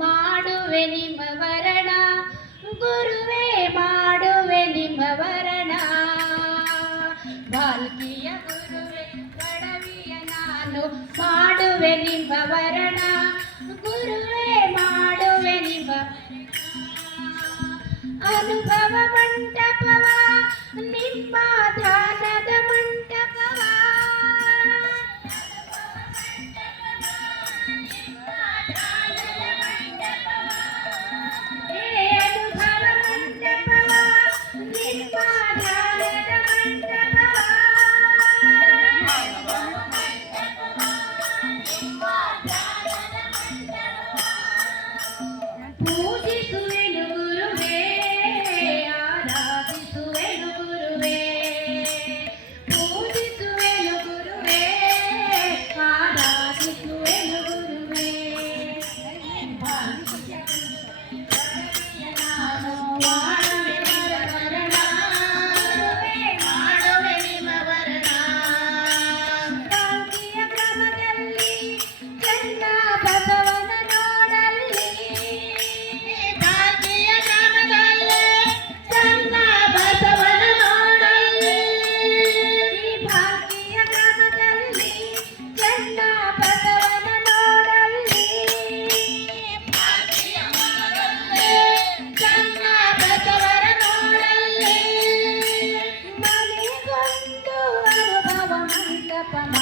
ಮಾಡುವೆ ನಿಮ್ಮ ವರಣ ಗುರುವೇ ಮಾಡುವೆ ನಿಮ್ಮ ವರಣ ಬಾಲ್ಕಿಯ ಗುರುವೆ ಬಡವಿಯ ನಾನು ಮಾಡುವೆ ನಿಮ್ಮ ವರಣ ಗುರುವೇ ಮಾಡುವೆ ನಿಮ್ಮ ಅನುಭವ ಮಂಟಪವ ನಿಮ್ಮ ಧ್ಯಾನ cantar.